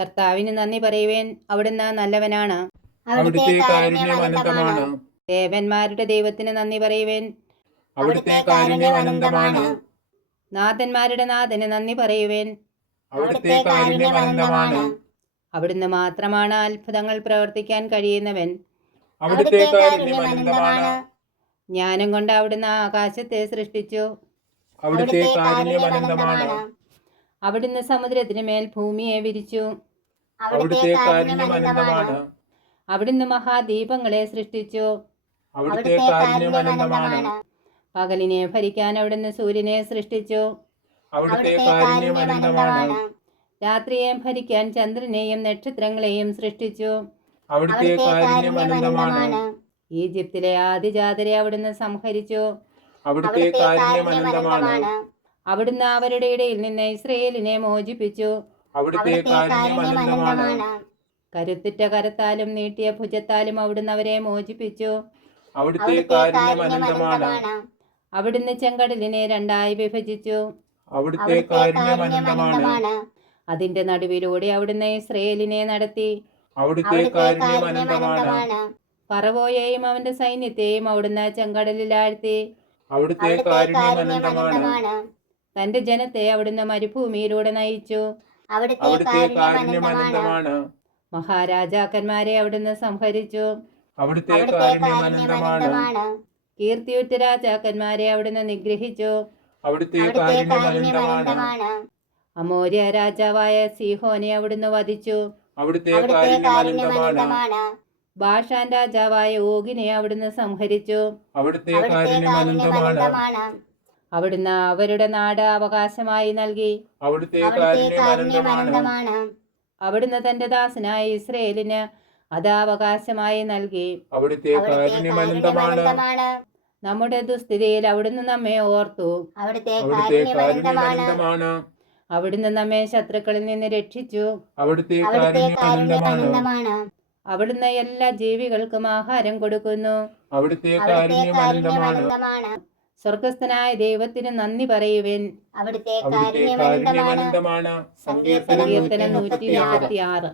കർത്താവിന് നന്ദി പറയുവേൻ. അവിടുന്ന് നല്ലവനാണ്. അവിടുത്തെ കാരുണ്യം അനന്തമാണ്. ദേവന്മാരുടെ ദൈവത്തിന് നന്ദി പറയുവേൻ. അവിടുത്തെ കാരുണ്യം അനന്തമാണ്. നാഥന്മാരുടെ നാഥന് നന്ദി പറയുവേൻ. അവിടുത്തെ കാരുണ്യം അനന്തമാണ്. അവിടുന്ന് മാത്രമാണ് അത്ഭുതങ്ങൾ പ്രവർത്തിക്കാൻ കഴിയുന്നവൻ. അവിടുത്തെ കാരുണ്യം അനന്തമാണ്. ജ്ഞാനം കൊണ്ട് അവിടുന്ന് ആകാശത്തെ സൃഷ്ടിച്ചു. അവിടുത്തെ കാരുണ്യം അനന്തമാണ്. അവിടുന്ന് സമുദ്രത്തിന് മേൽ ഭൂമിയെ വിരിച്ചു. അവിടുത്തെ കാരുണ്യം അനന്തമാണ്. അവിടുന്ന് മഹാദീപങ്ങളെ സൃഷ്ടിച്ചു. അവിടുത്തെ കാരുണ്യം അനന്തമാണ്. പകലിനെ ഭരിക്കാൻ അവിടുന്ന് സൂര്യനെ സൃഷ്ടിച്ചു. അവിടുത്തെ കാരുണ്യം അനന്തമാണ്. രാത്രിയെ ഭരിക്കാൻ ചന്ദ്രനെയും നക്ഷത്രങ്ങളെയും സൃഷ്ടിച്ചു. അവിടുത്തെ കാരുണ്യം അനന്തമാണ്. ഈജിപ്തിലെ ആദിജാതരെ അവിടുന്ന് സംഹരിച്ചു. അവിടുത്തെ കാരുണ്യം അനന്തമാണ്. അവിടുന്ന് അവരുടെ ഇടയിൽ നിന്ന് ഇസ്രയേലിനെ മോചിപ്പിച്ചു. അവിടുത്തെ കരുത്തുറ്റ കരത്താലും നീട്ടിയ ഭുജത്താലും അവിടുന്ന് അവരെ മോചിപ്പിച്ചു. അവിടുത്തെ കാരുണ്യം അനന്തമാണ്. അവിടുന്ന് ചെങ്കടലിനെ രണ്ടായി വിഭജിച്ചു. അവിടുത്തെ കാരുണ്യം അനന്തമാണ്. അതിന്റെ നടുവിലൂടെ അവിടുന്ന് ഇസ്രയേലിനെ നടത്തി. അവിടുത്തെ കാരുണ്യം അനന്തമാണ്. പറവോയെയും അവന്റെ സൈന്യത്തെയും അവിടുന്ന് ചെങ്കടലിൽ ആഴ്ത്തി അവിടുത്തെ കാരുണ്യം അനന്തമാണ്. തന്റെ ജനത്തെ അവിടുന്ന് മരുഭൂമിയിലൂടെ നയിച്ചു. അവിടുത്തെ കാരുണ്യം അനന്തമാണ്. മഹാരാജാക്കന്മാരെ അവിടുന്ന് സംഹരിച്ചു. അവിടുത്തെ കാരുണ്യം അനന്തമാണ്. കീർത്തിയുറ്റ രാജാക്കന്മാരെ അവിടുന്ന് നിഗ്രഹിച്ചു. അവിടുത്തെ കാരുണ്യം അനന്തമാണ്. അമോര്യ രാജാവായ സിഹോനെ അവിടുന്ന് വധിച്ചു. അവിടുത്തെ കാരുണ്യം അനന്തമാണ്. ബാഷാൻ രാജാവായ ഓഗിനെ അവിടുന്ന് സംഹരിച്ചു. അവിടുത്തെ കാരുണ്യം അനന്തമാണ്. അവിടുന്ന് അവരുടെ നാട് അവകാശമായി നൽകി. അവിടുത്തെ അവിടുന്ന് തന്റെ ദാസനായ ഇസ്രയേലിന് അത് അവകാശമായി നൽകി. അവിടുത്തെ നമ്മുടെ ദുസ്ഥിതിയിൽ അവിടുന്ന് നമ്മെ ഓർത്തു. അവിടുന്ന് നമ്മെ ശത്രുക്കളിൽ നിന്ന് രക്ഷിച്ചു. അവിടുത്തെ അവിടുന്ന് എല്ലാ ജീവികൾക്കും ആഹാരം കൊടുക്കുന്നു. അവിടുത്തെ സ്വർഗസ്ഥനായ ദൈവത്തിന് നന്ദി പറയുവേൻ. അവിടുത്തെ സങ്കീർത്തനം നൂറ്റി നാൽപ്പത്തി ആറ്